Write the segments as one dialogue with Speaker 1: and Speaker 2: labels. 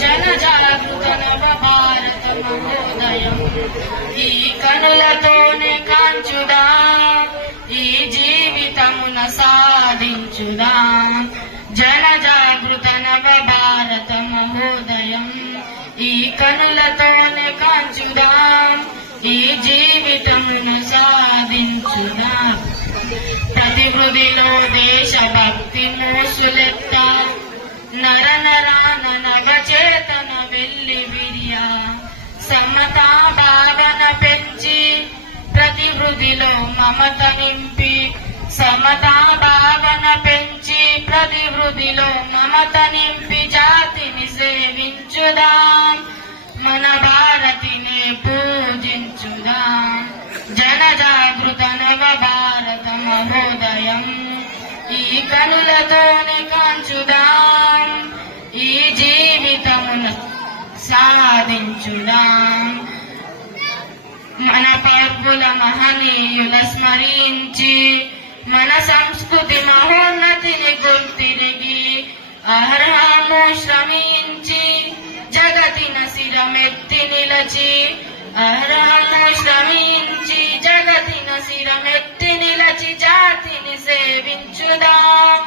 Speaker 1: జన జాగృత నవ మహోదయం ఈ కనులతోనే కాంచుదా ఈ జీవితమున సాధించుదా. జన జాగృత నవ భారత మహోదయం ఈ కనులతోనే కాంచుదా. ఈ జీవితమును నర నరాన నవచేతన వెళ్ళి విర్య. సమతా భావన పెంచి ప్రతి హృదిలో మమత నింపి. సమతా భావన పెంచి ప్రతి హృదిలో మమత నింపి జాతిని సేవించుదాం. మన భారతిని పూజించుదాం. జన జాగృత నవ భారత మహోదయం. ఈ కనులతోనే కాంచుదాం. సాధించుదాం మన పర్పుల మహనీయుల స్మరించి మన సంస్కృతి మహోన్నతిని గుర్తిరిగి అర్హము శ్రమించి జగతిన శిరమెత్తి నిలచి అర్హము శ్రమించి జగతిన శిరమెత్తి నిలచి జాతిని సేవించుదాం.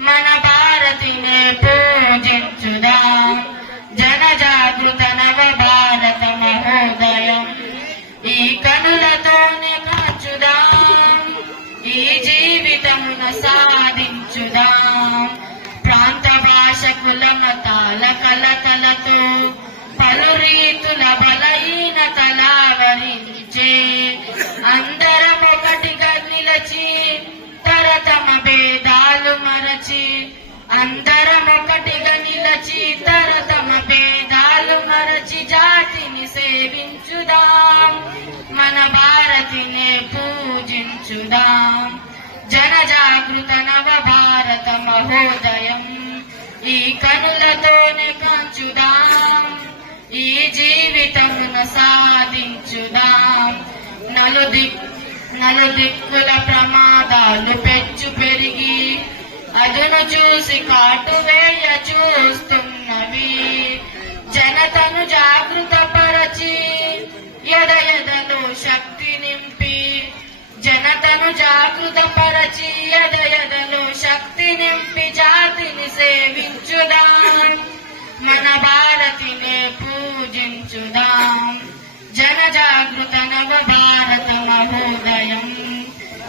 Speaker 1: మన భారతినే పలు రీతుల బలహీనతలావరించే అందరం ఒకటిగా నిలచి తరతమ భేదాలు మరచి. అందరం ఒకటిగా నిలచి తరతమ భేదాలు మరచి జాతిని సేవించుదాం. మన భారతినే పూజించుదాం. జన జాగృత నవ భారత మహోదయం. ఈ కనులతోనే సాధించుదాం నలు దిక్ నలు దిక్కుల ప్రమాదాలు పెంచు పెరిగి అదును చూసి కాటు వేయ చూస్తున్నవి. జనతను జాగృత పరచి ఎద శక్తి నింపి జనతను జాగృత పరచి ఎద శక్తి నింపి జాతిని సేవించుదాం.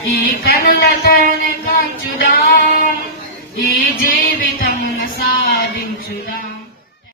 Speaker 1: ఈ కనులతోనే కాంచుదాం ఈ జీవితమును సాధించుదాం